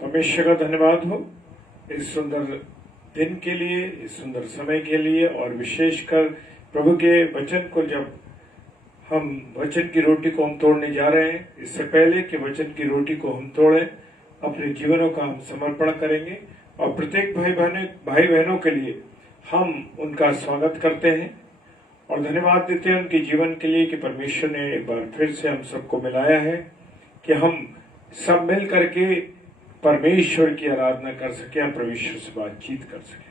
परमेश्वर का धन्यवाद हो इस सुंदर दिन के लिए, इस सुंदर समय के लिए, और विशेषकर प्रभु के वचन को जब हम वचन की रोटी को हम तोड़ने जा रहे हैं, इससे पहले कि वचन की रोटी को हम तोड़ें, अपने जीवनों का हम समर्पण करेंगे और प्रत्येक भाई बहनों के लिए हम उनका स्वागत करते हैं और धन्यवाद देते हैं उनके जीवन के लिए कि परमेश्वर ने एक बार फिर से हम सबको मिलाया है कि हम सब मिल करके परमेश्वर की आराधना कर सके, हम परमेश्वर से बातचीत कर सके।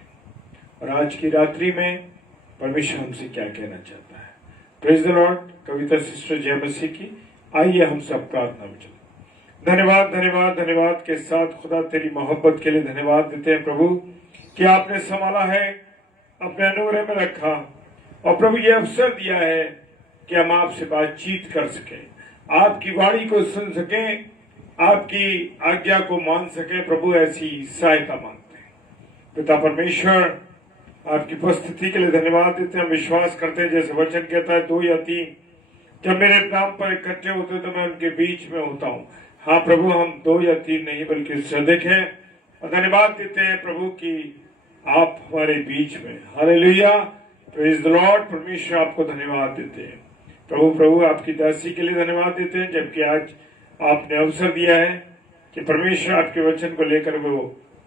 और आज की रात्रि में परमेश्वर हमसे क्या कहना चाहता है। Praise the Lord. Kavita sister जय मसीह की। आइए हम सब प्रार्थना में चलें। धन्यवाद धन्यवाद धन्यवाद के साथ खुदा तेरी मोहब्बत के लिए धन्यवाद देते हैं प्रभु कि आपने संभाला है, अपने अनुग्रह में रखा और प्रभु ये अवसर दिया है कि हम आपसे बातचीत कर सकें, आपकी वाणी को सुन सकें, आपकी आज्ञा को मान सके। प्रभु ऐसी सहायता मांगते हैं। पिता परमेश्वर आपकी उपस्थिति के लिए धन्यवाद देते हैं। हम विश्वास करते हैं जैसे वचन कहता है 2 या 3 जब मेरे नाम पर इकट्ठे होते तो मैं उनके बीच में होता हूँ। हाँ प्रभु, हम 2 या 3 नहीं बल्कि उससे अधिक है और धन्यवाद देते हैं प्रभु की आप हमारे बीच में। Hallelujah, praise the Lord. परमेश्वर आपको धन्यवाद देते हैं प्रभु आपकी दासी के लिए धन्यवाद देते हैं जबकि आज आपने अवसर दिया है कि परमेश्वर आपके वचन को लेकर वो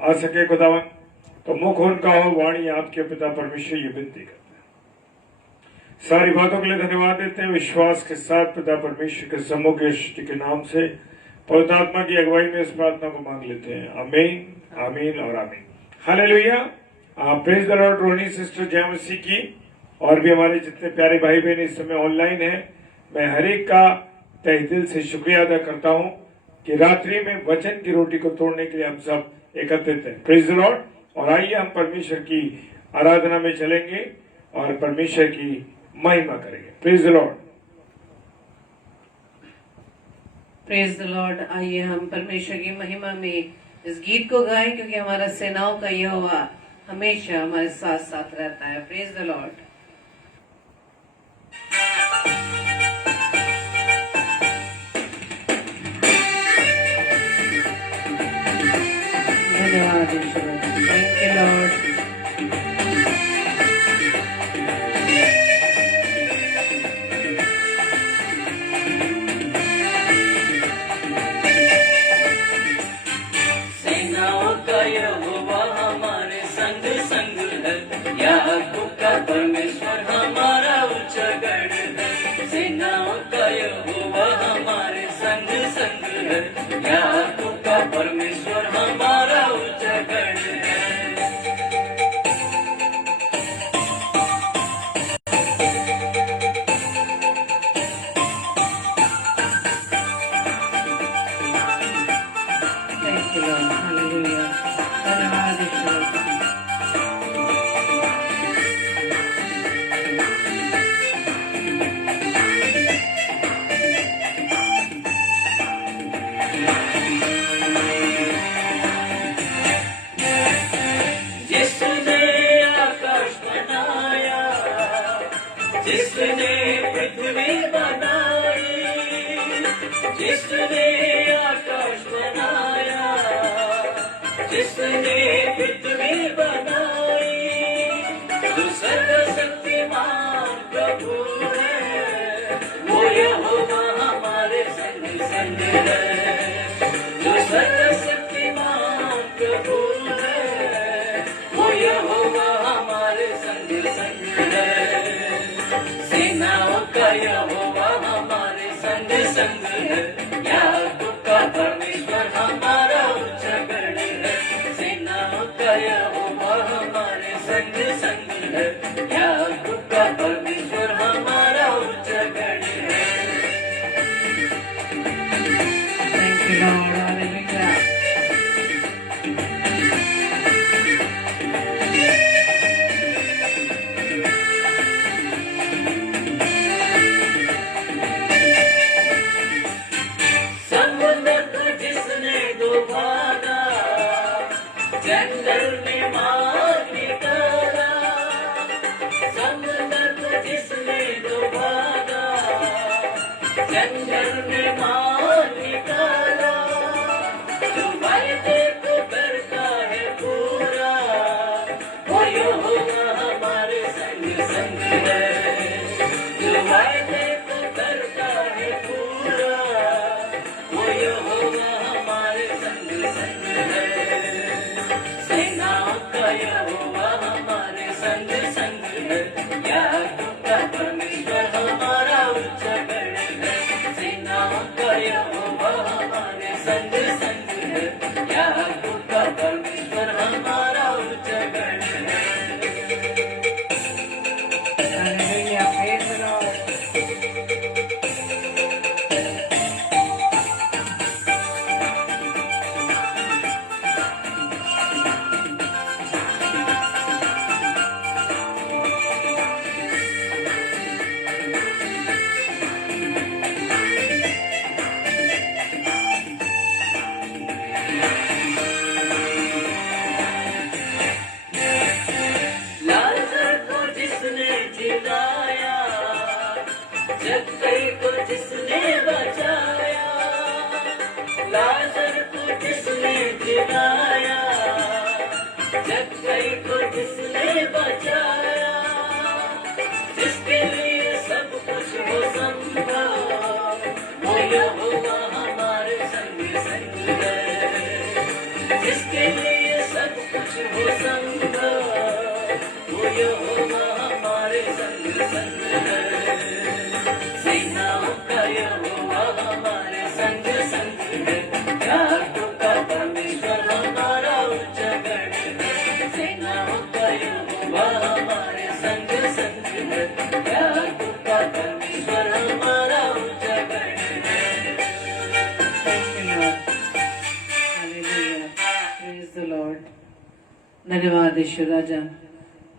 आ सके। खुदावन तो मुख उनका हो, वाणी आपके पिता परमेश्वर ये विनती करते हैं। सारी बातों के लिए धन्यवाद देते हैं। विश्वास के साथ पिता परमेश्वर के सम्मुख यीशु के नाम से पवित्र आत्मा की अगुवाई में इस प्रार्थना को मांग लेते हैं। आमीन आमीन और आमीन। Hallelujah. Praise the Lord. Rohini sister जय मसीह की और भी हमारे जितने प्यारे भाई बहन इस समय ऑनलाइन है, मैं हर एक का तहे दिल से शुक्रिया अदा करता हूं कि रात्रि में वचन की रोटी को तोड़ने के लिए हम सब एकत्रित हैं। Praise the Lord. और आइए हम परमेश्वर की आराधना में चलेंगे और परमेश्वर की महिमा करेंगे। Praise the Lord. Praise the Lord. आइए हम परमेश्वर की महिमा में इस गीत को गाएं क्योंकि हमारा सेनाओं का यहोवा हमेशा हमारे साथ साथ रहता है। Praise the Lord. धन्यवाद ईश्वर। Thank you Lord. सेनाओं का यहोवा हमारे संग संग है, याकूब का परमेश्वर हमारा ऊंचा गढ़ है। सेनाओं का यहोवा हमारे संग संग है, याकूब का परमेश्वर हमारा ऊंचा गढ़ है। Thank you Lord. हालेलुया। धन्यवाद ईश्वर। जिसने आकाश बनाया, जिसने पृथ्वी बनाई, जिसने आकाश बनाया, जिसने पृथ्वी बनाई, जो सर्वशक्तिमान प्रभु है, वो यहोवा हमारे संग संग है। जो सर्वशक्तिमान प्रभु है, वो यहोवा हमारे संग संग है। सेनाओं का यहोवा हमारे संग संग है, याकूब का परमेश्वर हमारा ऊंचा गढ़ है। सेनाओं का यहोवा हमारे संग संग है, याकूब का परमेश्वर हमारा ऊंचा गढ़ है। Thank you Lord. हालेलुया। समुद्र को जिसने डुबाना, जंगल में मार निकाला। समुद्र को जिसने डुबाना, जंगल में मार निकाला। डुबाए थे है, याकूब का परमेश्वर हमारा उच्चगढ़ है। Hallelujah. Praise the Lord. लाजर को जिसने जिलाया, जक्कई को जिसने बचाया, लाजर को जिसने जिलाया, जक्कई को जिसने बचाया, जिसके लिए सब कुछ हो संभव, वो यहोवा हमारे संग संग है। जिसके लिए सब कुछ हो संभव, वो यहोवा हमारे संग संग है। सेनाओं का यहोवा हमारे संग संग है, याकूब का परमेश्वर हमारा उच्चगढ़ है। सेनाओं का यहोवा हमारे संग संग है, याकूब का परमेश्वर हमारा उच्चगढ़ है। Thank you, Lord. Hallelujah. Praise the Lord. धन्यवाद ईश्वर राजा।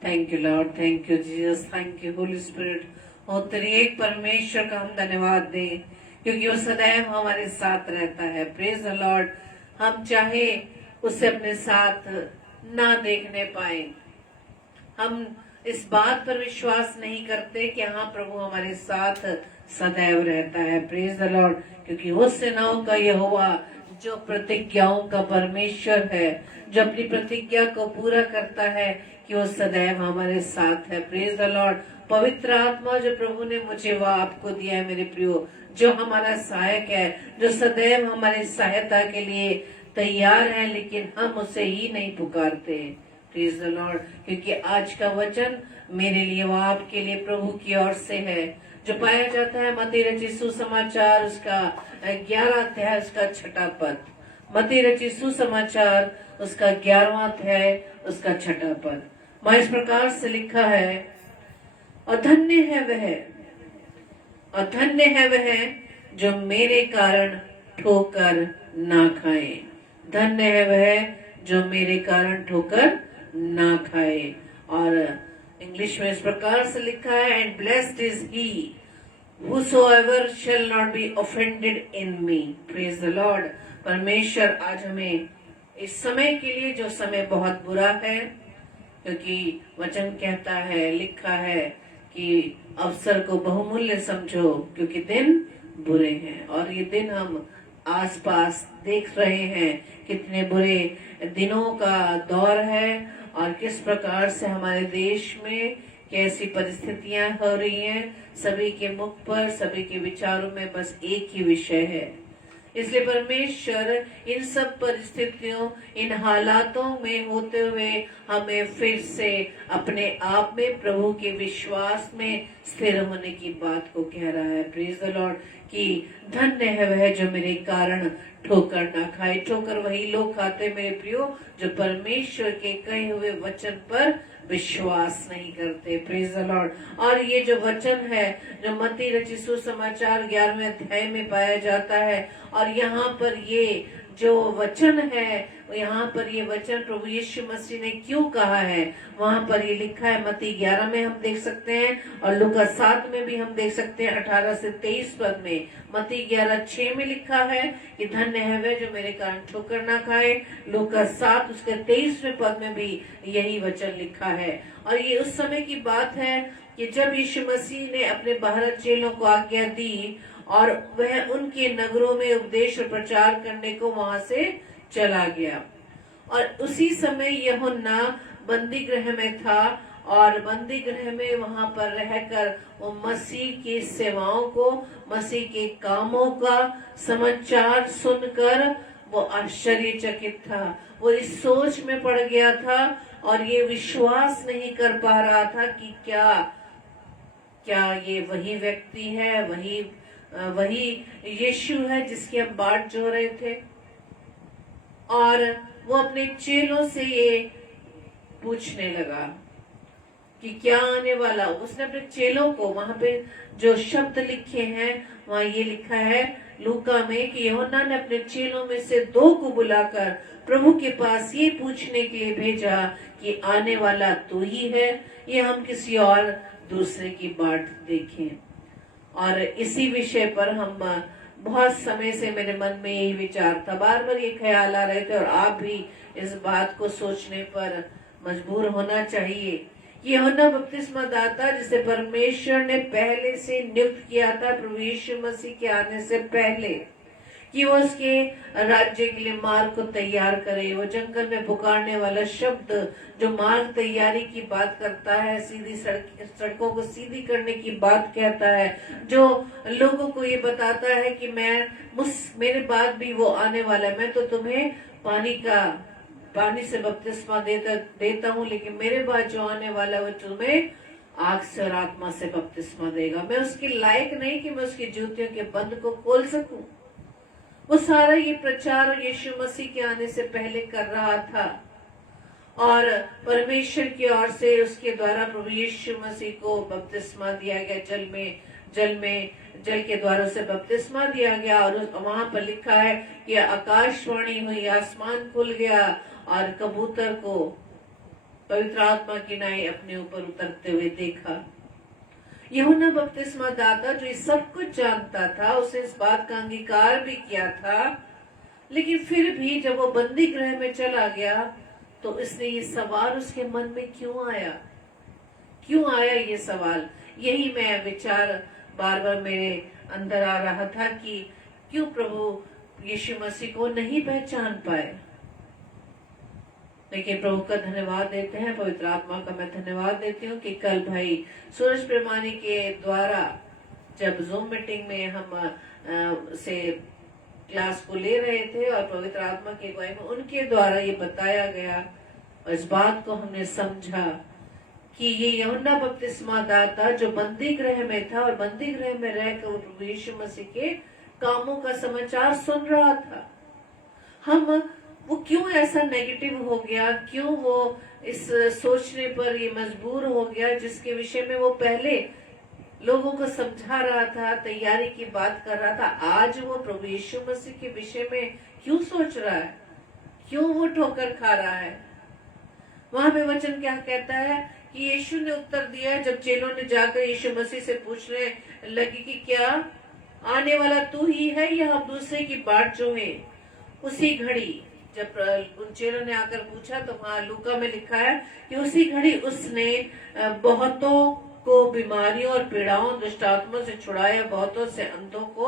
Thank you Lord, thank you Jesus, thank you Holy Spirit. और त्रिएक परमेश्वर का हम धन्यवाद दें क्योंकि वो सदैव हमारे साथ रहता है। Praise the Lord. हम चाहे उसे अपने साथ ना देखने पाए, हम इस बात पर विश्वास नहीं करते कि हाँ प्रभु हमारे साथ सदैव रहता है। Praise the Lord. क्योंकि वो सेनाओं का यहोवा जो प्रतिज्ञाओं का परमेश्वर है, जो अपनी प्रतिज्ञा को पूरा करता है कि वो सदैव हमारे साथ है। Praise the Lord. पवित्र आत्मा जो प्रभु ने मुझे वो आपको दिया है मेरे प्रियो, जो हमारा सहायक है, जो सदैव हमारी सहायता के लिए तैयार है, लेकिन हम उसे ही नहीं पुकारते। Praise the Lord. क्योंकि आज का वचन मेरे लिए व आपके लिए प्रभु की ओर से है, जो पाया जाता है मत्ती रचित सुसमाचार उसका 11 अध्याय उसका 6 पद। मत्ती रचित सुसमाचार उसका 11वां अध्याय उसका 6 पद। वहाँ इस प्रकार से लिखा है, और धन्य है वह जो मेरे कारण ठोकर ना खाए। धन्य है वह जो मेरे कारण ठोकर ना खाए। और इंग्लिश में इस प्रकार से लिखा है, and blessed is he whosoever shall not be offended in me. Praise the Lord. परमेश्वर आज हमें इस समय के लिए, जो समय बहुत बुरा है, क्योंकि वचन कहता है, लिखा है कि अवसर को बहुमूल्य समझो क्योंकि दिन बुरे हैं। और ये दिन हम आसपास देख रहे हैं, कितने बुरे दिनों का दौर है और किस प्रकार से हमारे देश में कैसी परिस्थितियां हो रही हैं। सभी के मुख पर, सभी के विचारों में बस एक ही विषय है। इसलिए परमेश्वर इन सब परिस्थितियों, इन हालातों में होते हुए हमें फिर से अपने आप में प्रभु के विश्वास में स्थिर होने की बात को कह रहा है। Praise the Lord. कि धन्य है वह जो मेरे कारण ठोकर ना खाए। ठोकर वही लोग खाते मेरे प्रियो जो परमेश्वर के कहे हुए वचन पर विश्वास नहीं करते। Praise the Lord. और ये जो वचन है जो मत्ती रचित सुसमाचार 11वें अध्याय में पाया जाता है, और यहाँ पर ये जो वचन है, यहाँ पर ये वचन प्रभु यीशु मसीह ने क्यों कहा है, वहाँ पर ये लिखा है। मत्ती 11 में हम देख सकते हैं और लूका 7 में भी हम देख सकते हैं 18 से 23 पद में। मत्ती 11:6 में लिखा है कि धन्य है वे जो मेरे कारण ठोकर ना खाए। लूका 7 उसके 23वें पद में भी यही वचन लिखा है। और ये उस समय की बात है कि जब यीशु मसीह ने अपने 12 चेलों को आज्ञा दी और वह उनके नगरों में उपदेश और प्रचार करने को वहां से चला गया। और उसी समय यूहन्ना बंदी गृह में था और बंदी गृह में वहां पर रहकर वो मसीह की सेवाओं को, मसीह के कामों का समाचार सुनकर वो आश्चर्यचकित था। वो इस सोच में पड़ गया था और ये विश्वास नहीं कर पा रहा था कि क्या ये वही व्यक्ति है, वही यीशु है जिसकी हम बाट जो रहे थे। और वो अपने चेलों से ये पूछने लगा कि क्या आने वाला। उसने अपने चेलों को, वहां पे जो शब्द लिखे हैं वहां ये लिखा है लूका में कि यूहन्ना ने अपने चेलों में से 2 को बुलाकर प्रभु के पास ये पूछने के लिए भेजा कि आने वाला तू ही है या हम किसी और दूसरे की बाट देखें। और इसी विषय पर हम बहुत समय से मेरे मन में यही विचार था, बार बार ये ख्याल आ रहे थे और आप भी इस बात को सोचने पर मजबूर होना चाहिए। यूहन्ना बपतिस्मा दाता जिसे परमेश्वर ने पहले से नियुक्त किया था प्रभु यीशु मसीह के आने से पहले कि वो उसके राज्य के लिए मार्ग को तैयार करे, वो जंगल में पुकारने वाला शब्द जो मार्ग तैयारी की बात करता है, सीधी सड़कों को सीधी करने की बात कहता है, जो लोगों को ये बताता है कि मेरे बाद भी वो आने वाला है, मैं तो तुम्हें पानी से बपतिस्मा देता हूँ, लेकिन मेरे बाद जो आने वाला है वो तुम्हें आग से और आत्मा से बपतिस्मा देगा। मैं उसके लायक नहीं कि मैं उसकी जूतियों के बंद को खोल सकूं। वो सारा ये प्रचार यीशु मसीह के आने से पहले कर रहा था और परमेश्वर की ओर से उसके द्वारा प्रभु यीशु मसीह को बपतिस्मा दिया गया, जल के द्वारा से बपतिस्मा दिया गया। और वहां पर लिखा है कि आकाशवाणी हुई, आसमान खुल गया और कबूतर को पवित्र आत्मा की नाई अपने ऊपर उतरते हुए देखा। यूहन्ना बपतिस्मा दाता जो ये सब कुछ जानता था, उसने इस बात का अंगीकार भी किया था, लेकिन फिर भी जब वो बंदी गृह में चला गया तो इसने ये सवाल उसके मन में क्यों आया ये सवाल, यही मैं विचार बार बार मेरे अंदर आ रहा था कि क्यों प्रभु यीशु मसीह को नहीं पहचान पाए। लेकिन प्रभु का धन्यवाद देते हैं, पवित्र आत्मा का मैं धन्यवाद देती हूँ कि कल भाई सूरज प्रेमानी के द्वारा जब जूम मीटिंग में हम से क्लास को ले रहे थे और पवित्र आत्मा की अगुवाई में उनके द्वारा ये बताया गया और इस बात को हमने समझा कि ये यूहन्ना बपतिस्मा दाता जो बंदी गृह में था और बंदी गृह में रहकर वो प्रभु यीशु मसीह के कामों का समाचार सुन रहा था। वो क्यों ऐसा नेगेटिव हो गया, क्यों वो इस सोचने पर ये मजबूर हो गया जिसके विषय में वो पहले लोगों को समझा रहा था, तैयारी की बात कर रहा था, आज वो प्रभु यीशु मसीह के विषय में क्यों सोच रहा है, क्यों वो ठोकर खा रहा है। वहां पे वचन क्या कहता है कि यीशु ने उत्तर दिया जब चेलों ने जाकर यीशु मसीह से पूछने लगी कि क्या आने वाला तू ही है या हम दूसरे की बाट जो है। उसी घड़ी जब उन चेलों ने आकर पूछा तो वहां लूका में लिखा है कि उसी घड़ी उसने बहुतों को बीमारियों और पीड़ाओं दुष्टात्माओं से छुड़ाया, बहुतों से अंधों को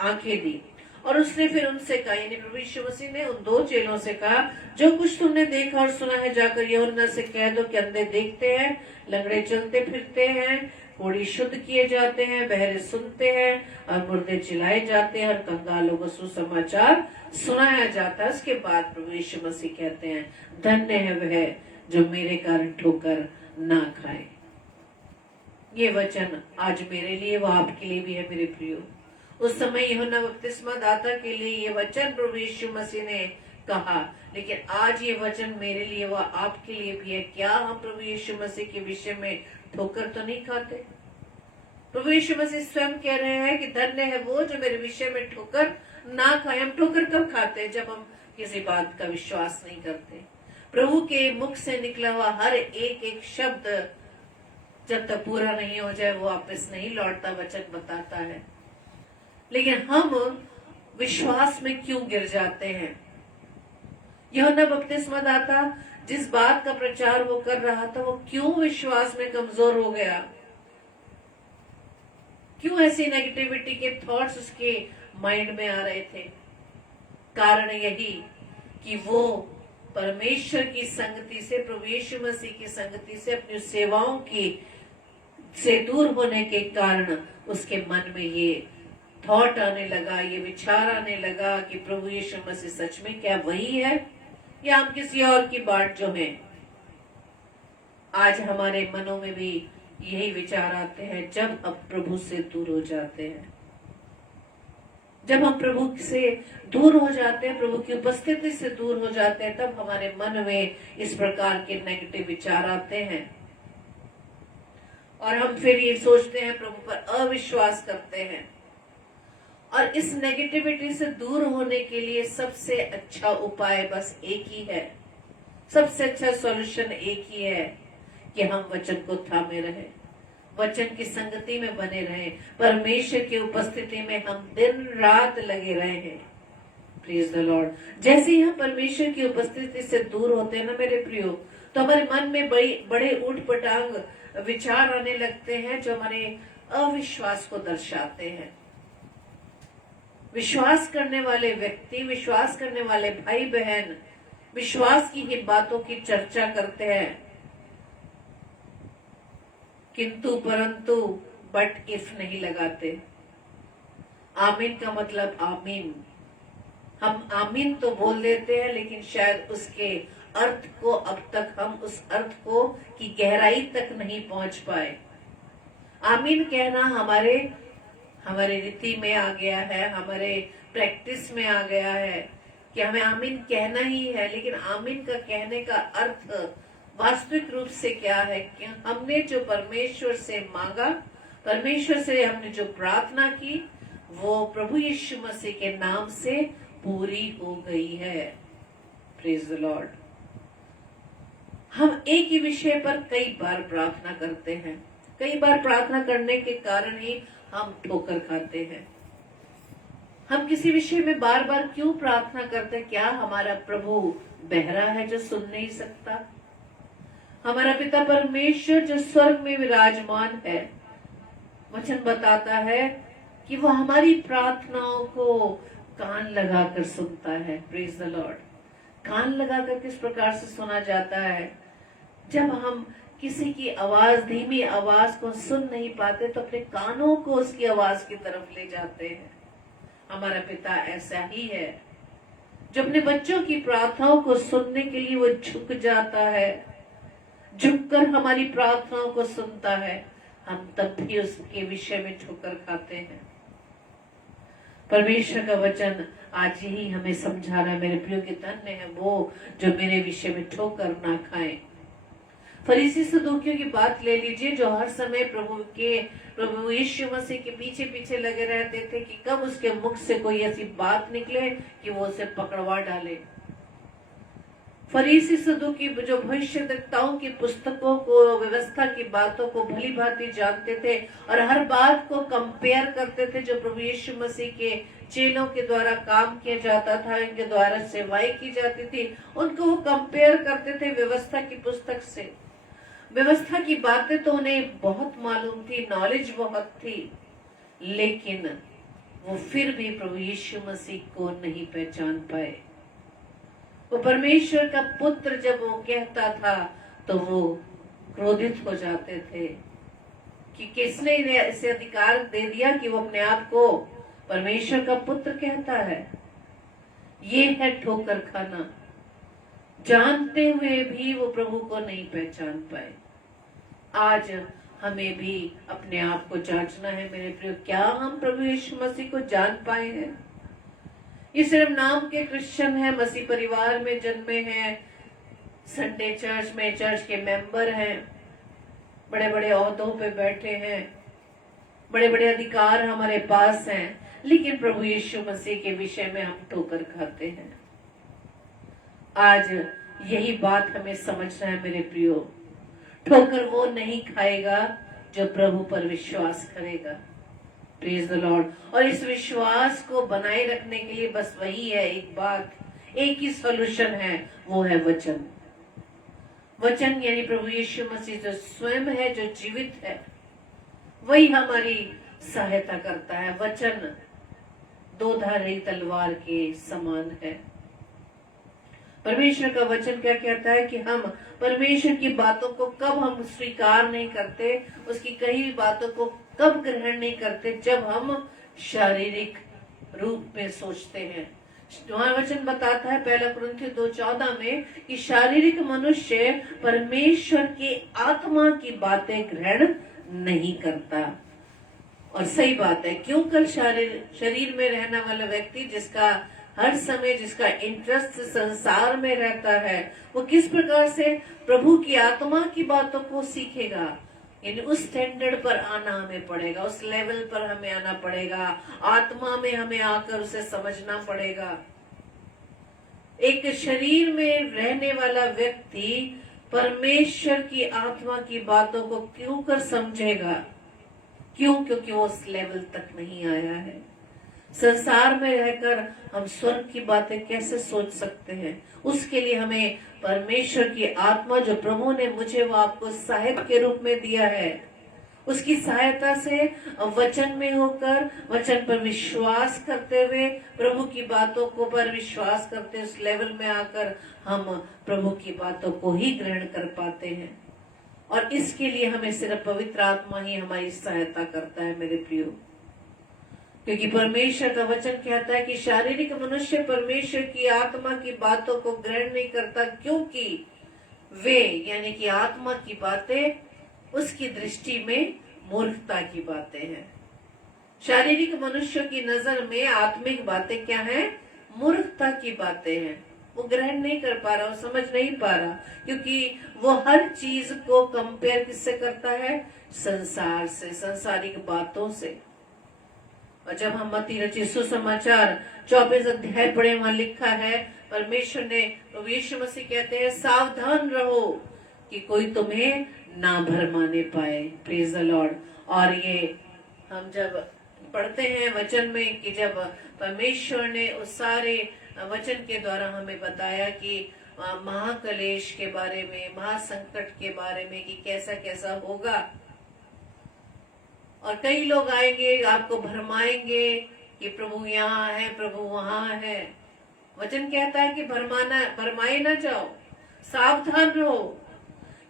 आंखें दी। और उसने फिर उनसे कहा, यानी प्रभु यीशु मसीह ने उन 2 चेलों से कहा, जो कुछ तुमने देखा और सुना है जाकर यूहन्ना से कह दो कि अंधे देखते हैं, लंगड़े चलते फिरते हैं, कोढ़ी शुद्ध किए जाते हैं, बहरे सुनते हैं और मुर्दे चिल्लाए जाते हैं और कंगालों को सुसमाचार सुनाया जाता है। उसके बाद प्रभु यीशु मसीह कहते हैं, धन्य है वह जो मेरे कारण ठोकर ना खाए। ये वचन आज मेरे लिए वो आपके लिए भी है मेरे प्रियो। उस समय यूहन्ना बपतिस्मा दाता के लिए ये वचन प्रभु यीशु मसीह ने कहा, लेकिन आज ये वचन मेरे लिए व आपके लिए भी है। क्या हम प्रभु यीशु मसीह के विषय में ठोकर तो नहीं खाते? प्रभु यीशु मसीह स्वयं कह रहे हैं कि धन्य है वो जो मेरे विषय में ठोकर ना खाए। हम ठोकर कब खाते हैं? जब हम किसी बात का विश्वास नहीं करते। प्रभु के मुख से निकला हुआ हर एक शब्द जब तक पूरा नहीं हो जाए वो वापस नहीं लौटता, वचन बताता है। लेकिन हम विश्वास में क्यों गिर जाते हैं? यूहन्ना बपतिस्मा दाता जिस बात का प्रचार वो कर रहा था वो क्यों विश्वास में कमजोर हो गया? क्यों ऐसी नेगेटिविटी के थॉट्स उसके माइंड में आ रहे थे? कारण यही कि वो परमेश्वर की संगति से, प्रभु यीशु मसीह की संगति से, अपनी सेवाओं की से दूर होने के कारण उसके मन में ये थॉट आने लगा, ये विचार आने लगा कि प्रभु यीशु मसीह सच में क्या वही है या हम किसी और की बाट जो है। आज हमारे मनों में भी यही विचार आते हैं जब अब प्रभु से दूर हो जाते हैं। जब हम प्रभु से दूर हो जाते हैं, प्रभु की उपस्थिति से दूर हो जाते हैं, तब हमारे मन में इस प्रकार के नेगेटिव विचार आते हैं और हम फिर ये सोचते हैं, प्रभु पर अविश्वास करते हैं। और इस नेगेटिविटी से दूर होने के लिए सबसे अच्छा उपाय बस एक ही है, सबसे अच्छा सॉल्यूशन एक ही है कि हम वचन को थामे रहें, वचन की संगति में बने रहें, परमेश्वर की उपस्थिति में हम दिन रात लगे रहे हैं। Praise the Lord. जैसे ही हम परमेश्वर की उपस्थिति से दूर होते हैं ना मेरे प्रियो, तो हमारे मन में बड़े ऊट-पटांग विचार आने लगते हैं जो हमारे अविश्वास को दर्शाते हैं। विश्वास करने वाले व्यक्ति, विश्वास करने वाले भाई बहन विश्वास की ही बातों की चर्चा करते हैं, किंतु परंतु बट इफ नहीं लगाते। आमीन का मतलब आमीन, हम आमीन तो बोल देते हैं लेकिन शायद उसके अर्थ को अब तक हम उस अर्थ को की गहराई तक नहीं पहुंच पाए। आमीन कहना हमारे रीति में आ गया है, हमारे प्रैक्टिस में आ गया है कि हमें आमीन कहना ही है, लेकिन आमीन का कहने का अर्थ वास्तविक रूप से क्या है कि हमने जो परमेश्वर से मांगा, परमेश्वर से हमने जो प्रार्थना की, वो प्रभु यीशु मसीह के नाम से पूरी हो गई है। Praise the Lord. हम एक ही विषय पर कई बार प्रार्थना करते हैं, कई बार प्रार्थना करने के कारण ही हम ठोकर खाते हैं। हम किसी विषय में बार बार क्यों प्रार्थना करते हैं? क्या हमारा प्रभु बहरा है जो सुन नहीं सकता? हमारा पिता परमेश्वर जो स्वर्ग में विराजमान है, वचन बताता है कि वो हमारी प्रार्थनाओं को कान लगाकर सुनता है। Praise the Lord. कान लगाकर किस प्रकार से सुना जाता है? जब हम किसी की आवाज, धीमी आवाज को सुन नहीं पाते तो अपने कानों को उसकी आवाज की तरफ ले जाते हैं। हमारा पिता ऐसा ही है जो अपने बच्चों की प्रार्थनाओं को सुनने के लिए वो झुक जाता है, झुककर हमारी प्रार्थनाओं को सुनता है। हम तब भी उसके विषय में ठोकर खाते हैं। परमेश्वर का वचन आज ही हमें समझा रहा है मेरे प्रियो कि धन्य है वो जो मेरे विषय में ठोकर ना खाए। फरीसी सदूकियों की बात ले लीजिए, जो हर समय प्रभु यीशु मसीह के पीछे पीछे लगे रहते थे कि कब उसके मुख से कोई ऐसी बात निकले कि वो उसे पकड़वा डाले। फरीसी सदूकी जो भविष्यद्वक्ताओं की पुस्तकों को, व्यवस्था की बातों को भली भांति जानते थे और हर बात को कंपेयर करते थे जो प्रभु यीशु मसीह के चेलों के द्वारा काम किया जाता था, इनके द्वारा सेवाएं की जाती थी, उनको वो कंपेयर करते थे व्यवस्था की पुस्तक से। व्यवस्था की बातें तो उन्हें बहुत मालूम थी, नॉलेज बहुत थी, लेकिन वो फिर भी प्रभु यीशु मसीह को नहीं पहचान पाए। वो परमेश्वर का पुत्र जब वो कहता था तो वो क्रोधित हो जाते थे कि किसने इन्हें ऐसे अधिकार दे दिया कि वो अपने आप को परमेश्वर का पुत्र कहता है। ये है ठोकर खाना। जानते हुए भी वो प्रभु को नहीं पहचान पाए। आज हमें भी अपने आप को जांचना है मेरे प्रिय, क्या हम प्रभु यीशु मसीह को जान पाए हैं? ये सिर्फ नाम के क्रिश्चियन हैं, मसीह परिवार में जन्मे हैं, संडे चर्च में चर्च के मेंबर हैं, बड़े बड़े ओहदों पे बैठे हैं, बड़े बड़े अधिकार हमारे पास हैं, लेकिन प्रभु यीशु मसीह के विषय में हम ठोकर खाते हैं। आज यही बात हमें समझना है मेरे प्रियो। ठोकर वो नहीं खाएगा जो प्रभु पर विश्वास करेगा। Praise the Lord. और इस विश्वास को बनाए रखने के लिए बस वही है, एक बात, एक ही सॉल्यूशन है, वो है वचन। वचन यानी प्रभु यीशु मसीह जो स्वयं है, जो जीवित है, वही हमारी सहायता करता है। वचन दो धारी तलवार के समान है। परमेश्वर का वचन क्या कहता है कि हम परमेश्वर की बातों को कब हम स्वीकार नहीं करते, उसकी कही हुई बातों को कब ग्रहण नहीं करते, जब हम शारीरिक रूप में सोचते हैं। वहां वचन बताता है 1 कुरिन्थियों 2:14 में कि शारीरिक मनुष्य परमेश्वर के आत्मा की बातें ग्रहण नहीं करता। और सही बात है, क्यों कल शरीर में रहने वाला व्यक्ति जिसका हर समय जिसका इंटरेस्ट संसार में रहता है, वो किस प्रकार से प्रभु की आत्मा की बातों को सीखेगा। यानी उस स्टैंडर्ड पर आना हमें पड़ेगा, उस लेवल पर हमें आना पड़ेगा, आत्मा में हमें आकर उसे समझना पड़ेगा। एक शरीर में रहने वाला व्यक्ति परमेश्वर की आत्मा की बातों को क्यों कर समझेगा? क्यों? क्योंकि वो उस लेवल तक नहीं आया है। संसार में रहकर हम स्वर्ग की बातें कैसे सोच सकते हैं? उसके लिए हमें परमेश्वर की आत्मा जो प्रभु ने मुझे वो आपको सहायक के रूप में दिया है, उसकी सहायता से वचन में होकर वचन पर विश्वास करते हुए प्रभु की बातों को पर विश्वास करते उस लेवल में आकर हम प्रभु की बातों को ही ग्रहण कर पाते हैं। और इसके लिए हमें सिर्फ पवित्र आत्मा ही हमारी सहायता करता है मेरे प्रियो। क्योंकि परमेश्वर का वचन कहता है कि शारीरिक मनुष्य परमेश्वर की आत्मा की बातों को ग्रहण नहीं करता, क्योंकि वे यानी कि आत्मा की बातें उसकी दृष्टि में मूर्खता की बातें हैं। शारीरिक मनुष्यों की नजर में आत्मिक बातें क्या हैं? मूर्खता की बातें हैं। वो ग्रहण नहीं कर पा रहा, वो समझ नहीं पा रहा, क्योंकि वो हर चीज को कंपेयर किससे करता है? संसार से, सांसारिक बातों से। और जब हम मत्ती रचित सुसमाचार 24 अध्याय पढ़े, वहां लिखा है परमेश्वर ने, प्रभु यीशु मसीह कहते हैं सावधान रहो कि कोई तुम्हें ना भरमाने पाए। Praise the Lord. और ये हम जब पढ़ते हैं वचन में कि जब परमेश्वर ने उस सारे वचन के द्वारा हमें बताया कि महाकलेश के बारे में, महासंकट के बारे में कि कैसा कैसा होगा, और कई लोग आएंगे आपको भरमाएंगे कि प्रभु यहाँ है, प्रभु वहां है। वचन कहता है कि भरमाए ना जाओ, सावधान रहो।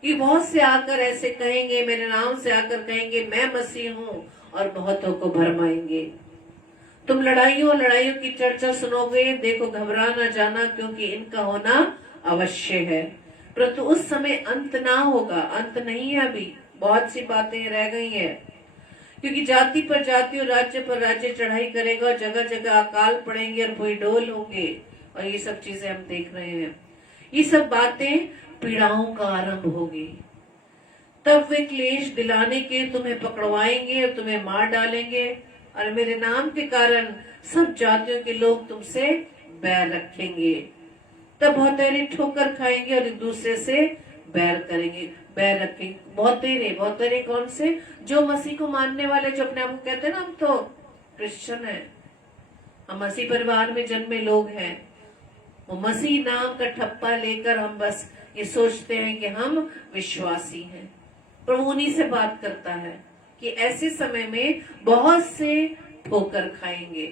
कि बहुत से आकर ऐसे कहेंगे, मेरे नाम से आकर कहेंगे मैं मसीह हूँ, और बहुतों को भरमाएंगे। तुम लड़ाइयों की चर्चा सुनोगे, देखो घबरा ना जाना, क्योंकि इनका होना अवश्य है, परंतु उस समय अंत ना होगा। अंत नहीं है, अभी बहुत सी बातें रह गई हैं। क्योंकि जाति पर जाति और राज्य पर राज्य चढ़ाई करेगा, और जगह जगह अकाल पड़ेंगे और कोई डोल होंगे, और ये सब चीजें हम देख रहे हैं। ये सब बातें पीड़ाओं का आरंभ होगी। तब वे क्लेश दिलाने के तुम्हें पकड़वाएंगे और तुम्हें मार डालेंगे, और मेरे नाम के कारण सब जातियों के लोग तुमसे बैर रखेंगे। तब बहुतेरे ठोकर खाएंगे और एक दूसरे से बैर करेंगे, बैर रखेंगे। बहुतेरे कौन से? जो मसीह को मानने वाले, जो अपने आप को कहते हैं ना हम तो क्रिश्चियन है, हम मसीह परिवार में जन्मे लोग हैं। वो मसीह नाम का ठप्पा लेकर हम बस ये सोचते हैं कि हम विश्वासी हैं। प्रभु उन्हीं से बात करता है कि ऐसे समय में बहुत से ठोकर खाएंगे।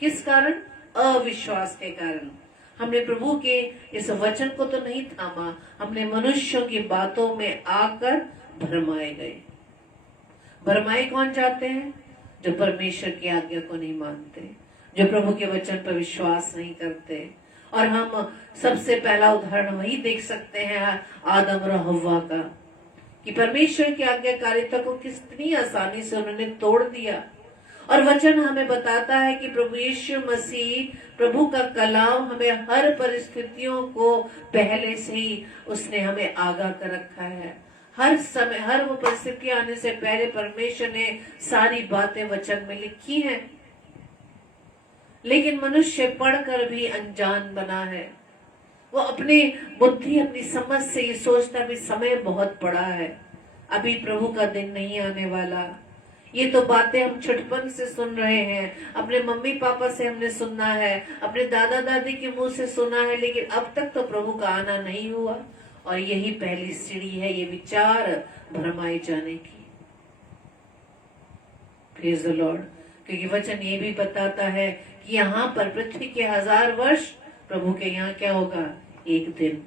किस कारण? अविश्वास के कारण। हमने प्रभु के इस वचन को तो नहीं थामा, हमने मनुष्यों की बातों में आकर भरमाए गए। भरमाए कौन जाते हैं? जो परमेश्वर की आज्ञा को नहीं मानते, जो प्रभु के वचन पर विश्वास नहीं करते। और हम सबसे पहला उदाहरण वही देख सकते हैं आदम और हव्वा का, कि परमेश्वर की आज्ञाकारिता को कितनी आसानी से उन्होंने तोड़ दिया। और वचन हमें बताता है कि प्रभु यीशु मसीह, प्रभु का कलाम हमें हर परिस्थितियों को पहले से ही उसने हमें आगाह कर रखा है। हर समय, हर वो परिस्थिति आने से पहले परमेश्वर ने सारी बातें वचन में लिखी हैं। लेकिन मनुष्य पढ़कर भी अनजान बना है। वो अपनी बुद्धि, अपनी समझ से ये सोचता भी समय बहुत पड़ा है, अभी प्रभु का दिन नहीं आने वाला। ये तो बातें हम छुटपन से सुन रहे हैं, अपने मम्मी पापा से हमने सुनना है, अपने दादा दादी के मुंह से सुना है, लेकिन अब तक तो प्रभु का आना नहीं हुआ। और यही पहली सीढ़ी है, ये विचार भरमाए जाने की। Praise the Lord. क्योंकि वचन ये भी बताता है कि यहाँ पर पृथ्वी के 1000 वर्ष, प्रभु के यहाँ क्या होगा? एक दिन।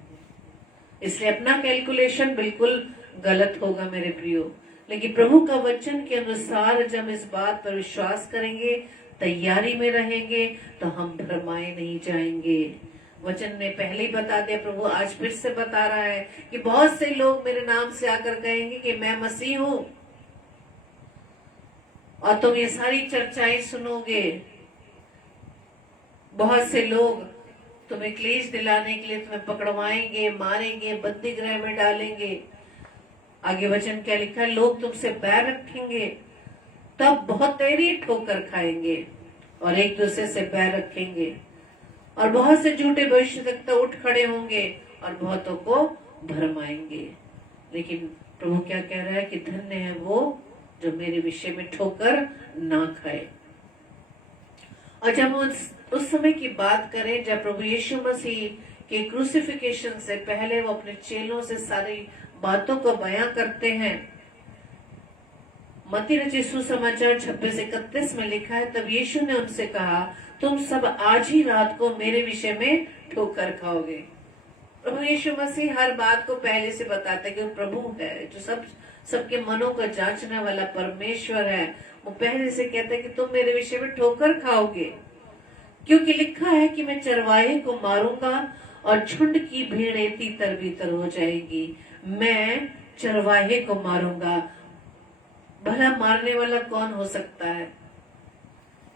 इसलिए अपना कैलकुलेशन बिल्कुल गलत होगा मेरे प्रियो। लेकिन प्रभु का वचन के अनुसार जब इस बात पर विश्वास करेंगे, तैयारी में रहेंगे, तो हम भरमाए नहीं जाएंगे। वचन ने पहले ही बता दिया, प्रभु आज फिर से बता रहा है कि बहुत से लोग मेरे नाम से आकर कहेंगे कि मैं मसीह हूँ। और तुम ये सारी चर्चाएं सुनोगे। बहुत से लोग तुम्हें क्लेश दिलाने के लिए तुम्हें पकड़वाएंगे, मारेंगे, बंदी गृह में डालेंगे। आगे वचन क्या लिखा है, लोग तुमसे बैर रखेंगे, तब बहुत तेरी ठोकर खाएंगे और एक दूसरे से बैर रखेंगे। और बहुत से झूठे भविष्यवक्ता उठ खड़े होंगे और बहुतों को भरमाएंगे। लेकिन प्रभु क्या कह रहा है कि धन्य है वो जो मेरे विषय में ठोकर ना खाए। और जब हम उस समय की बात करें जब प्रभु यीशु मसीह के क्रूसिफिकेशन से पहले वो अपने चेलों से सारी बातों को बयां करते हैं। मत्ती रचित सुसमाचार 26-31 में लिखा है, तब यीशु ने उनसे कहा, तुम सब आज ही रात को मेरे विषय में ठोकर खाओगे। प्रभु यीशु मसीह हर बात को पहले से बताते कि वो प्रभु है, जो सबके मनों को जांचने वाला परमेश्वर है। वो पहले से कहते हैं कि तुम मेरे विषय में ठोकर खाओगे, क्योंकि लिखा है कि मैं चरवाहे को मारूंगा और झुंड की भीड़ें तीतर बीतर हो जाएगी। मैं चरवाहे को मारूंगा। भला मारने वाला कौन हो सकता है?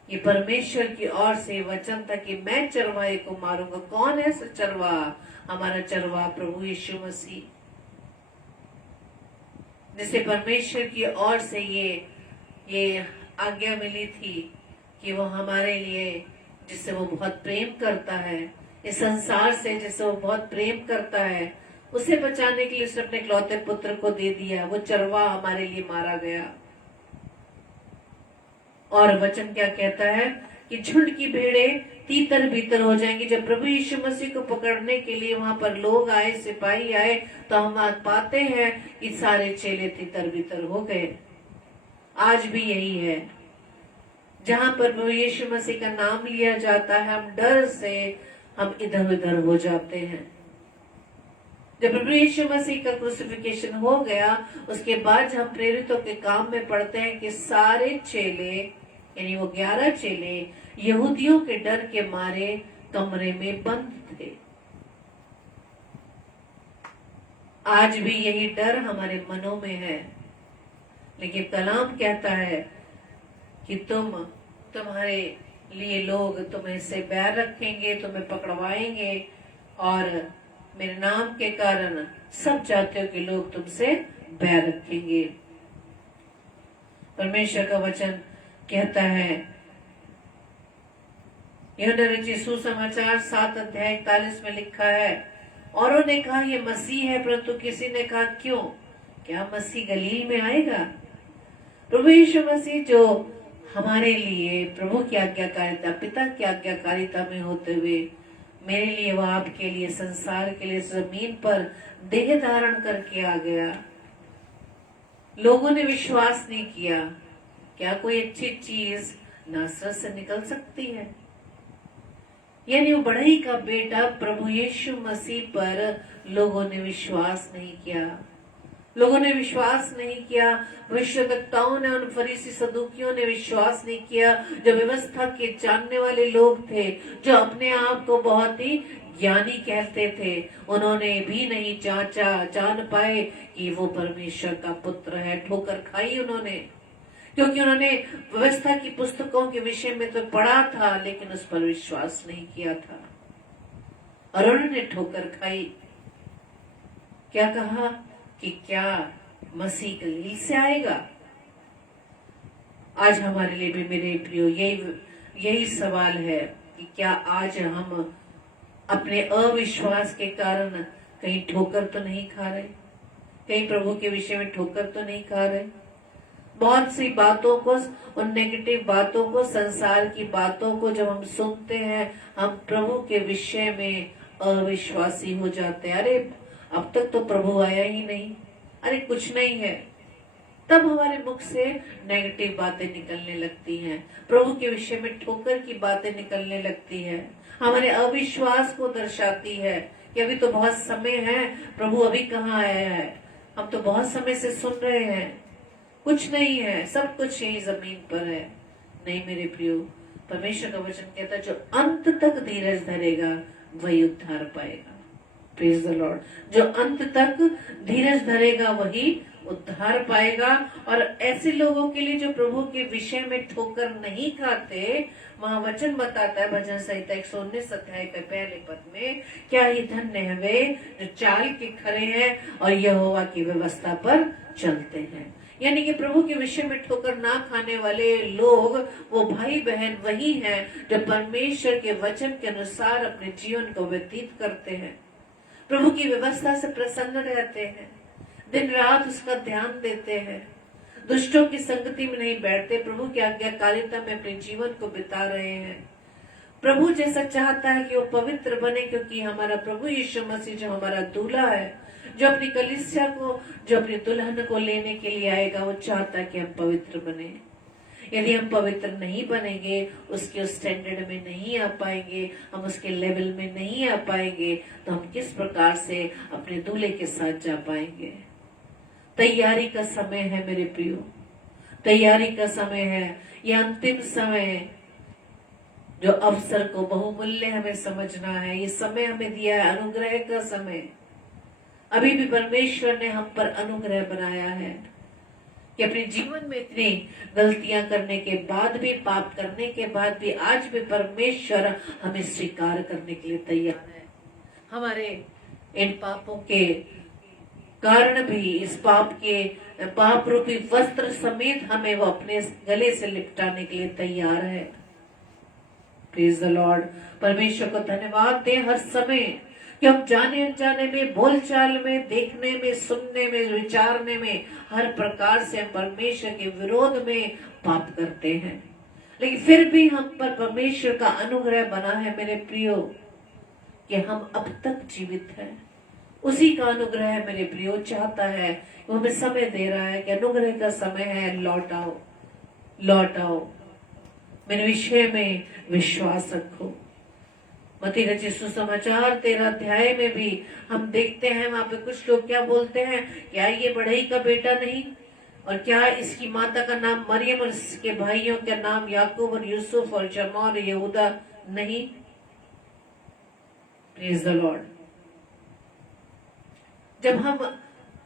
ये परमेश्वर की ओर से वचन था कि मैं चरवाहे को मारूंगा। कौन है चरवाहा? हमारा चरवाहा प्रभु यीशु मसीह, जिसे परमेश्वर की ओर से ये आज्ञा मिली थी कि वो हमारे लिए, जिससे वो बहुत प्रेम करता है, इस संसार से जिससे वो बहुत प्रेम करता है, उसे बचाने के लिए उसने अपने इकलौते पुत्र को दे दिया। वो चरवाहा हमारे लिए मारा गया। और वचन क्या कहता है कि झुंड की भेड़ें तीतर बीतर हो जाएंगी। जब प्रभु यीशु मसीह को पकड़ने के लिए वहां पर लोग आए, सिपाही आए, तो हम पाते हैं कि सारे चेले तीतर बीतर हो गए। आज भी यही है, जहां पर प्रभु यीशु मसीह का नाम लिया जाता है, हम डर से हम इधर उधर हो जाते हैं। जब प्रभु यीशु मसीह का क्रूसिफिकेशन हो गया, उसके बाद हम प्रेरितों के काम में पढ़ते हैं कि सारे चेले, यानी वो 11 चेले, यहूदियों के डर के मारे कमरे में बंद थे। आज भी यही डर हमारे मनों में है, लेकिन कलाम कहता है कि तुम्हारे लिए लोग तुम्हें से बैर रखेंगे, तुम्हें पकड़वाएंगे और मेरे नाम के कारण सब जातियों के लोग तुमसे बैर रखेंगे। परमेश्वर का वचन कहता है, यूहन्ना रचित सुसमाचार 7:41 में लिखा है, औरों ने कहा ये मसीह है, परंतु किसी ने कहा क्यों, क्या मसीह गलील में आएगा? प्रभु यीशु मसीह जो हमारे लिए प्रभु की आज्ञाकारिता, पिता की आज्ञाकारिता में होते हुए मेरे लिए, वह आपके लिए, संसार के लिए जमीन पर देह धारण करके आ गया। लोगों ने विश्वास नहीं किया। क्या कोई अच्छी चीज नासरत से निकल सकती है? यानी वो बढ़ई का बेटा प्रभु यीशु मसीह पर लोगों ने विश्वास नहीं किया। लोगों ने विश्वास नहीं किया। भविष्यवक्ताओं ने, उन फरीसी सदूकियों ने विश्वास नहीं किया, जो व्यवस्था के जानने वाले लोग थे, जो अपने आप को बहुत ही ज्ञानी कहते थे। उन्होंने भी नहीं जान पाए कि वो परमेश्वर का पुत्र है। ठोकर खाई उन्होंने, क्योंकि उन्होंने व्यवस्था की पुस्तकों के विषय में तो पढ़ा था, लेकिन उस पर विश्वास नहीं किया था और उन्होंने ठोकर खाई। क्या कहा कि क्या मसीह गलील से आएगा? आज हमारे लिए भी मेरे प्रियो यही सवाल है कि क्या आज हम अपने अविश्वास के कारण कहीं ठोकर तो नहीं खा रहे, कहीं प्रभु के विषय में ठोकर तो नहीं खा रहे? बहुत सी बातों को, उन नेगेटिव बातों को, संसार की बातों को जब हम सुनते हैं, हम प्रभु के विषय में अविश्वासी हो जाते हैं। अरे अब तक तो प्रभु आया ही नहीं, अरे कुछ नहीं है। तब हमारे मुख से नेगेटिव बातें निकलने लगती हैं, प्रभु के विषय में ठोकर की बातें निकलने लगती हैं, हमारे अविश्वास को दर्शाती है कि अभी तो बहुत समय है, प्रभु अभी कहाँ आया है, हम तो बहुत समय से सुन रहे हैं, कुछ नहीं है, सब कुछ यही जमीन पर है। नहीं मेरे प्रियो, परमेश्वर का वचन कहता है जो अंत तक धीरज धरेगा वही उद्धार पाएगा। Praise the Lord. जो अंत तक धीरज धरेगा वही उद्धार पाएगा। और ऐसे लोगों के लिए जो प्रभु के विषय में ठोकर नहीं खाते, वहाँ वचन बताता है भजन संहिता 119 अध्याय के पहले पद में, क्या ही धन्य है वे जो चाल के खरे हैं और यहोवा की व्यवस्था पर चलते हैं। यानी कि प्रभु के विषय में ठोकर ना खाने वाले लोग, वो भाई बहन वही हैं जो परमेश्वर के वचन के अनुसार अपने जीवन को व्यतीत करते हैं, प्रभु की व्यवस्था से प्रसन्न रहते हैं, दिन रात उसका ध्यान देते हैं, दुष्टों की संगति में नहीं बैठते, प्रभु की आज्ञाकारिता में अपने जीवन को बिता रहे हैं। प्रभु जैसा चाहता है कि वो पवित्र बने, क्योंकि हमारा प्रभु यीशु मसीह जो हमारा दूल्हा है, जो अपनी कलीसिया को, जो अपनी दुल्हन को लेने के लिए आएगा, वो चाहता है कि हम पवित्र बने। यदि हम पवित्र नहीं बनेंगे, उसके उस स्टैंडर्ड में नहीं आ पाएंगे, हम उसके लेवल में नहीं आ पाएंगे, तो हम किस प्रकार से अपने दूल्हे के साथ जा पाएंगे। तैयारी का समय है मेरे प्रियो, तैयारी का समय है। यह अंतिम समय जो अवसर को बहुमूल्य हमें समझना है। ये समय हमें दिया है अनुग्रह का समय। अभी भी परमेश्वर ने हम पर अनुग्रह बनाया है कि अपने जीवन में इतनी गलतियां करने के बाद भी, पाप करने के बाद भी, आज भी परमेश्वर हमें स्वीकार करने के लिए तैयार है। हमारे इन पापों के कारण भी, इस पाप रूपी वस्त्र समेत हमें वो अपने गले से लिपटाने के लिए तैयार है। Praise the Lord. परमेश्वर को धन्यवाद दे हर समय कि हम जाने अनजाने में, बोलचाल में, देखने में, सुनने में, विचारने में, हर प्रकार से हम परमेश्वर के विरोध में पाप करते हैं, लेकिन फिर भी हम पर परमेश्वर का अनुग्रह बना है मेरे प्रियो, कि हम अब तक जीवित हैं। उसी का अनुग्रह है मेरे प्रियो, चाहता है, वो हमें समय दे रहा है कि अनुग्रह का समय है, लौट आओ, लौट आओ, मेरे विषय में विश्वास रखो। मत्ती रचित सुसमाचार 13 अध्याय में भी हम देखते हैं, वहां पे कुछ लोग क्या बोलते हैं, क्या ये बढ़ई का बेटा नहीं, और क्या इसकी माता का नाम मरियम और इसके भाइयों का नाम याकूब और यूसुफ और शमा और यहूदा नहीं। Praise the Lord. जब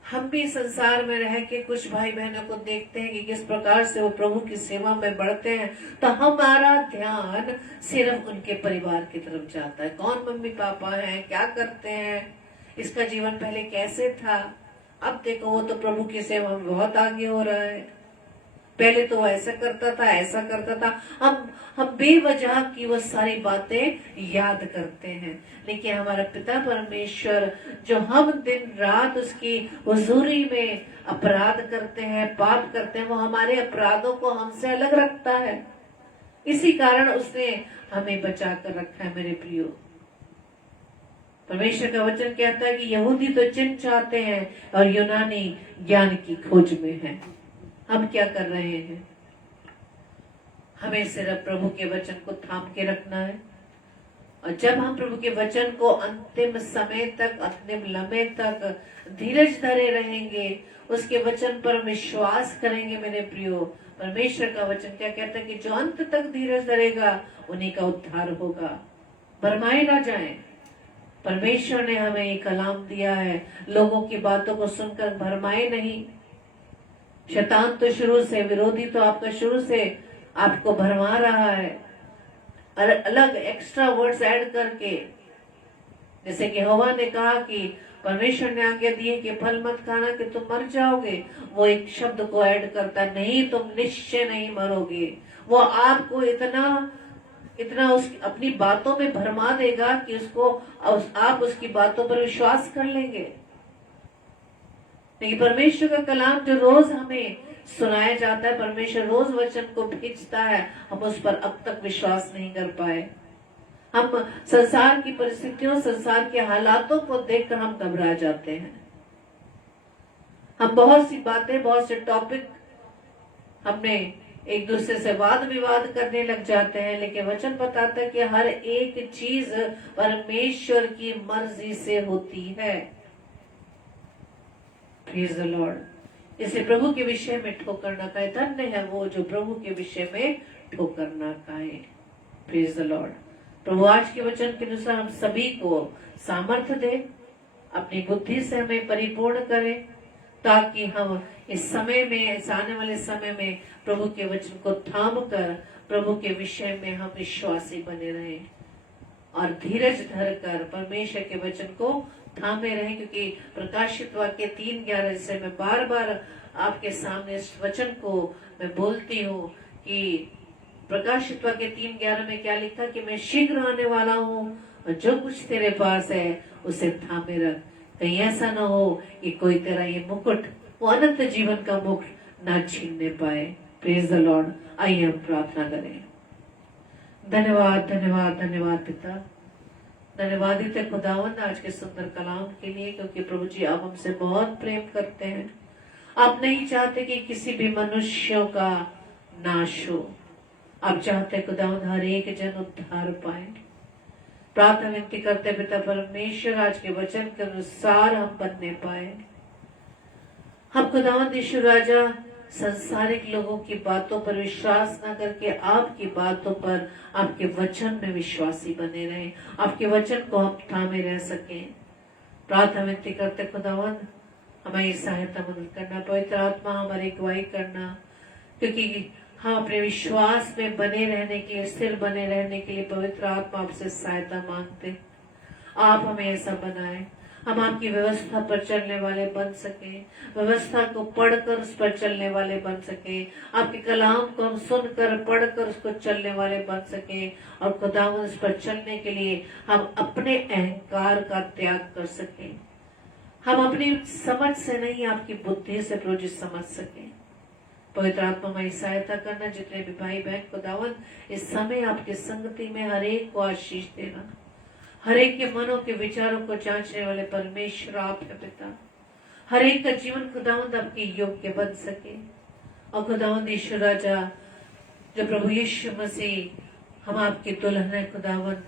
हम भी संसार में रह के कुछ भाई बहनों को देखते हैं कि किस प्रकार से वो प्रभु की सेवा में बढ़ते हैं, तो हमारा ध्यान सिर्फ उनके परिवार की तरफ जाता है। कौन मम्मी पापा हैं, क्या करते हैं, इसका जीवन पहले कैसे था, अब देखो वो तो प्रभु की सेवा में बहुत आगे हो रहा है, पहले तो वो ऐसा करता था, ऐसा करता था। हम बेवजह की वो सारी बातें याद करते हैं, लेकिन हमारा पिता परमेश्वर जो हम दिन रात उसकी हुजूरी में अपराध करते हैं, पाप करते हैं, वो हमारे अपराधों को हमसे अलग रखता है। इसी कारण उसने हमें बचा कर रखा है मेरे प्रियो। परमेश्वर का वचन कहता है कि यहूदी तो चिन्ह चाहते हैं और यूनानी ज्ञान की खोज में है। हम क्या कर रहे हैं? हमें सिर्फ प्रभु के वचन को थाम के रखना है, और जब हम प्रभु के वचन को अंतिम समय तक, अंतिम लम्हे तक धीरज धरे रहेंगे, उसके वचन पर विश्वास करेंगे मेरे प्रियो, परमेश्वर का वचन क्या कहता है कि जो अंत तक धीरज धरेगा उन्हीं का उद्धार होगा। भरमाए ना जाएं। परमेश्वर ने हमें एक कलाम दिया है, लोगों की बातों को सुनकर भरमाए नहीं। शैतान तो शुरू से, विरोधी तो आपका शुरू से आपको भरमा रहा है, और अलग एक्स्ट्रा वर्ड्स ऐड करके, जैसे कि हवा ने कहा कि परमेश्वर ने आज्ञा दी है कि फल मत खाना कि तुम मर जाओगे, वो एक शब्द को ऐड करता, नहीं तुम निश्चय नहीं मरोगे। वो आपको इतना अपनी बातों में भरमा देगा कि आप उसकी बातों पर विश्वास कर लेंगे। लेकिन परमेश्वर का कलाम जो रोज हमें सुनाया जाता है, परमेश्वर रोज वचन को भेजता है, हम उस पर अब तक विश्वास नहीं कर पाए। हम संसार की परिस्थितियों, संसार के हालातों को देखकर हम घबरा जाते हैं। हम बहुत सी बातें, बहुत से टॉपिक हमने एक दूसरे से वाद विवाद करने लग जाते हैं, लेकिन वचन बताता है कि हर एक चीज परमेश्वर की मर्जी से होती है। Praise the Lord. इसे प्रभु के विषय में ठोकर न खाए। धन्य है वो जो प्रभु के विषय में ठोकर न खाए। Praise the Lord. प्रभु आज के वचन के अनुसार हम सभी को सामर्थ्य दे, अपनी बुद्धि से हमें परिपूर्ण करे, ताकि हम इस समय में, इस आने वाले समय में प्रभु के वचन को थाम कर प्रभु के विषय में हम विश्वासी बने रहें और धीरज धर कर परमेश्वर के वचन को थामे रहें। क्योंकि प्रकाशित वाक्य 3:11 से मैं बार बार आपके सामने इस वचन को मैं बोलती हूँ कि प्रकाशित वाक्य 3:11 में क्या लिखा कि मैं शीघ्र आने वाला हूँ और जो कुछ तेरे पास है उसे थामे रख। कहीं ऐसा ना हो कि कोई तेरा ये मुकुट, वो अनंत जीवन का मुकुट ना छीनने पाए। Praise the Lord. आइए हम प्रार्थना करें। धन्यवाद धन्यवाद धन्यवाद पिता, धन्यवाद देते खुदावंद आज के सुंदर कलाम के लिए, क्योंकि प्रभु जी आप हमसे बहुत प्रेम करते हैं। आप नहीं चाहते कि किसी भी मनुष्यों का नाश हो, आप चाहते खुदावंद हर एक जन उद्धार पाए। प्रार्थना विनती करते पिता परमेश्वर आज के वचन के अनुसार हम बनने पाए। हम खुदावंद यीशु राजा संसारिक लोगों की बातों पर विश्वास न करके आपकी बातों पर, आपके वचन में विश्वासी बने रहें, आपके वचन को हम थामे रह सके। प्रार्थना विनती करते खुदावंद हमारी सहायता मदद करना, पवित्र आत्मा हमारी अगुवाई करना, क्योंकि हम अपने विश्वास में बने रहने के लिए, स्थिर बने रहने के लिए पवित्र आत्मा आपसे सहायता मांगते। आप हमें ऐसा बनाए, हम आपकी व्यवस्था पर चलने वाले बन सके, व्यवस्था को पढ़कर उस पर चलने वाले बन सके, आपके कलाम को हम सुनकर पढ़कर उसको चलने वाले बन सके, और खुदावंद उस पर चलने के लिए हम अपने अहंकार का त्याग कर सके। हम अपनी समझ से नहीं, आपकी बुद्धि से प्रभु जी समझ सके। पवित्र आत्मा हमारी सहायता करना। जितने भी भाई बहन खुदावंद इस समय आपके संगति में हर एक को आशीष देना, हर एक के मनों के विचारों को जांचने वाले परमेश्वर आप है पिता। हर एक का जीवन खुदावंद आपके योग्य बन सके। और खुदावंद ईश्वर राजा, जो प्रभु यीशु मसीह हम आपके दुल्हन है खुदावंद,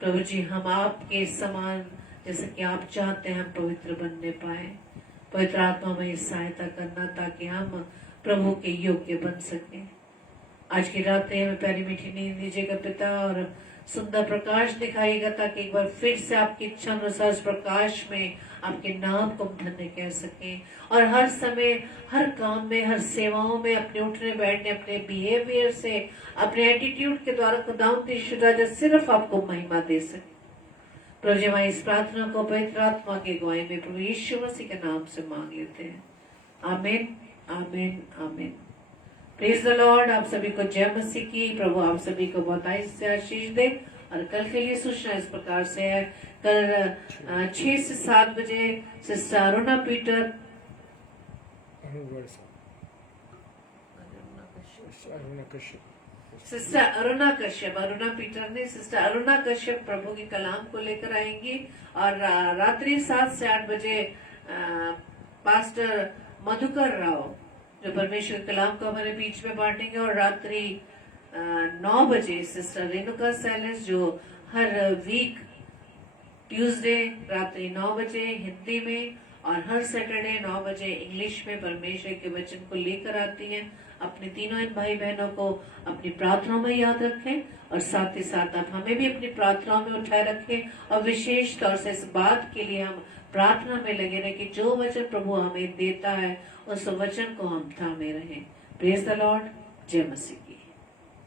प्रभु जी हम आपके समान जैसे कि आप चाहते हैं हम पवित्र बनने पाए। पवित्र आत्मा में सहायता करना ताकि हम प्रभु के योग्य बन सके। आज की रात हमें प्यारी मीठी नींद दीजिएगा पिता, और सुंदर प्रकाश दिखाइएगा, ताकि एक बार फिर से आपकी इच्छा अनुसार उस प्रकाश में आपके नाम को हम धन्य कह सके, और हर समय, हर काम में, हर सेवाओं में, अपने उठने बैठने, अपने बिहेवियर से, अपने एटीट्यूड के द्वारा खुदावंद यीशु राजा सिर्फ आपको महिमा दे सके। प्रभु जी हमारी इस प्रार्थना को पवित्र आत्मा की अगुवाई में प्रभु यीशु मसीह के नाम से मांग लेते हैं। आमीन आमीन आमीन। Praise the Lord. आप सभी को जय मसीह की। प्रभु आप सभी को बहुत से आशीष दे। और कल के लिए सूचना इस प्रकार से है, कल 6 से 7 बजे sister Aruna Peter, sister Aruna Kashyap, Aruna Peter ने सिस्टर अरुणा कश्यप प्रभु के कलाम को लेकर आएंगी। और रात्रि 7 से 8 बजे पास्टर मधुकर राव जो परमेश्वर के कलाम को हमारे बीच में बांटेंगे। और रात्रि 9 बजे सिस्टर रेणुका सैलेस, जो हर वीक ट्यूसडे रात्रि 9 बजे हिंदी में और हर सैटरडे 9 बजे इंग्लिश में परमेश्वर के वचन को लेकर आती हैं। अपने तीनों इन भाई बहनों को अपनी प्रार्थनाओं में याद रखें, और साथ ही साथ आप हमें भी अपनी प्रार्थनाओं में उठाए रखें। और विशेष तौर से इस बात के लिए हम प्रार्थना में लगे रहे कि जो वचन प्रभु हमें देता है उस वचन को हम थामे रहें। Praise the Lord. जय मसीह।